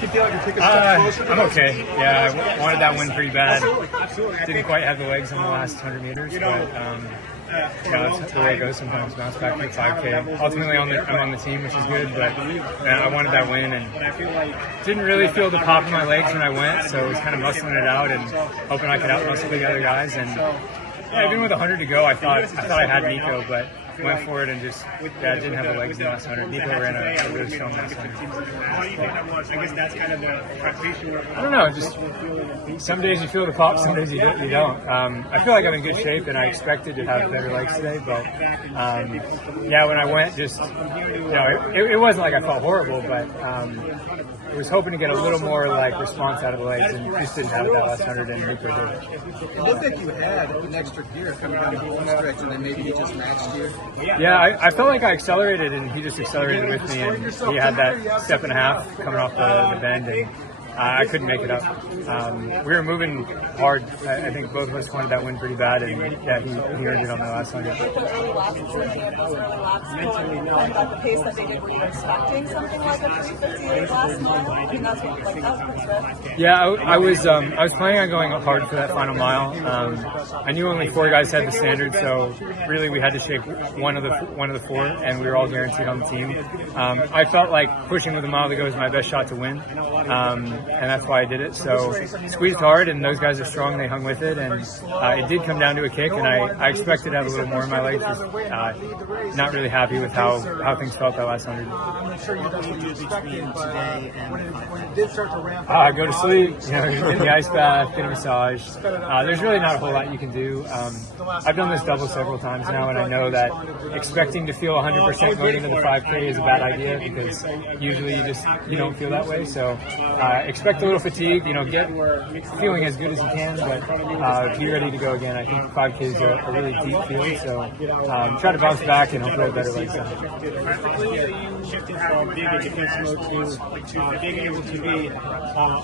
you feel like you take a step closer? I'm okay. Yeah, I wanted that win pretty bad. Didn't quite have the legs on the last 100 meters, but that's the way it goes sometimes. Bounce back to 5K. Ultimately, I'm on the team, which is good, but I wanted that win and didn't really feel the pop in my legs when I went, so I was kind of muscling it out and hoping I could out-muscle the other guys. And even with 100 to go, I thought I had Nico, but went for it and just didn't have the legs in the last 100. Nico ran a really strong last 100. Why do you think that was? I guess that's kind of the frustration. I don't know. Just some days you feel the pop, some days you don't. I feel like I'm in good shape, and I expected to have better legs today. But when I went, just it wasn't like I felt horrible, but I was hoping to get a little more response out of the legs, and just didn't have it that last 100. And Nico did. It looked like you had an extra gear coming down the home stretch, and then maybe he just matched you. Yeah, I felt like I accelerated, and he just accelerated with me, and he had that step and a half coming off the bend, and I couldn't make it up. We were moving hard. I think both of us wanted that win pretty bad, and he earned it on the last 100. And at the pace that they did, were you expecting something like a 3:58 last mile? I mean, that was pretty swift. Yeah, I was planning on going hard for that final mile. I knew only 4 guys had the standard, so really we had to shake one of the 4, and we were all guaranteed on the team. I felt like pushing with a mile to go was my best shot to win. And that's why I did it. So squeezed hard, and those guys are strong. They hung with it, and it did come down to a kick, and I expected to have a little more in my legs. Just not really happy with how things felt that last 100. I'm sure you that's what you expected, but when it did start to ramp up, go to sleep, get the ice bath, get a massage. There's really not a whole lot you can do. I've done this double several times now, and I know that expecting to feel 100% going into the 5K is a bad idea, because usually you don't feel that way. So expect a little fatigue, get feeling as good as you can, but be ready to go again. I think 5K is a really deep field, so try to bounce back and hopefully have better legs.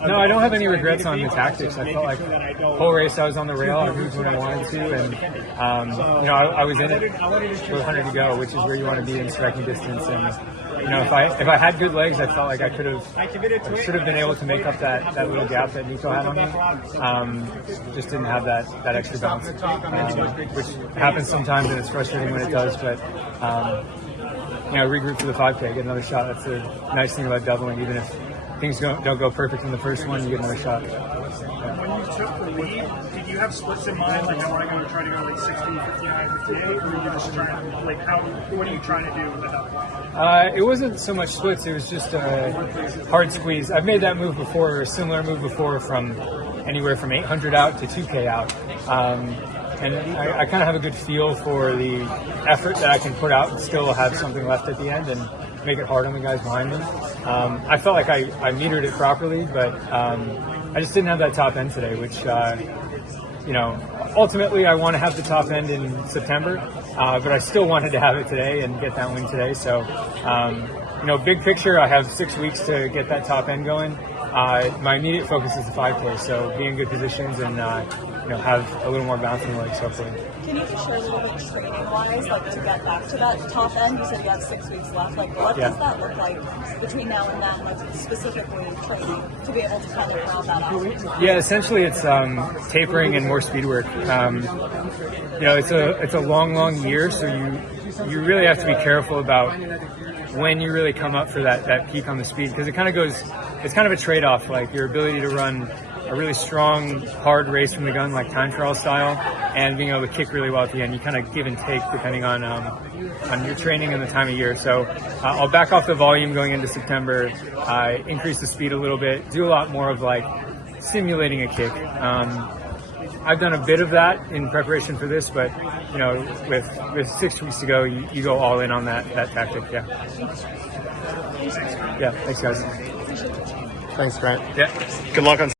No, I don't have any regrets on the tactics. I felt like the whole race I was on the rail. I moved when I wanted to, and I was in it with 100 to go, which is where you want to be in striking distance. And if I had good legs, I felt like I should have been able to make up that little gap that Nico had on me. Just didn't have that extra bounce, which happens sometimes, and it's frustrating when it does. But regroup for the 5K, get another shot. That's the nice thing about doubling. Even if things don't go perfect in the first one, you get another shot. When you took the lead, did you have splits in mind, like am I going to try to go 60, 59, 58, or were you just trying to, what are you trying to do at that point? It wasn't so much splits, it was just a hard squeeze. I've made that move before, or a similar move before, from anywhere from 800 out to 2K out. And I kind of have a good feel for the effort that I can put out and still have something left at the end and make it hard on the guys behind me. I felt like I metered it properly, but I just didn't have that top end today, which, ultimately I want to have the top end in September, but I still wanted to have it today and get that win today. So, big picture, I have 6 weeks to get that top end going. My immediate focus is the 5K, so be in good positions and have a little more bounce in the legs, hopefully. Can you just share a little bit training-wise, to get back to that top end? You said you have 6 weeks left. What does that look like between now and then, specifically training, to be able to kind of round that out? Yeah, essentially it's tapering and more speed work. It's a long year, so you really have to be careful about when you really come up for that peak on the speed, because it's kind of a trade-off, like your ability to run a really strong, hard race from the gun, like time trial style, and being able to kick really well at the end. You kind of give and take depending on your training and the time of year. So I'll back off the volume going into September, increase the speed a little bit, do a lot more of simulating a kick. I've done a bit of that in preparation for this, but with 6 weeks to go, you go all in on that tactic. Yeah. Yeah. Thanks, guys. Thanks, Grant. Yeah. Good luck on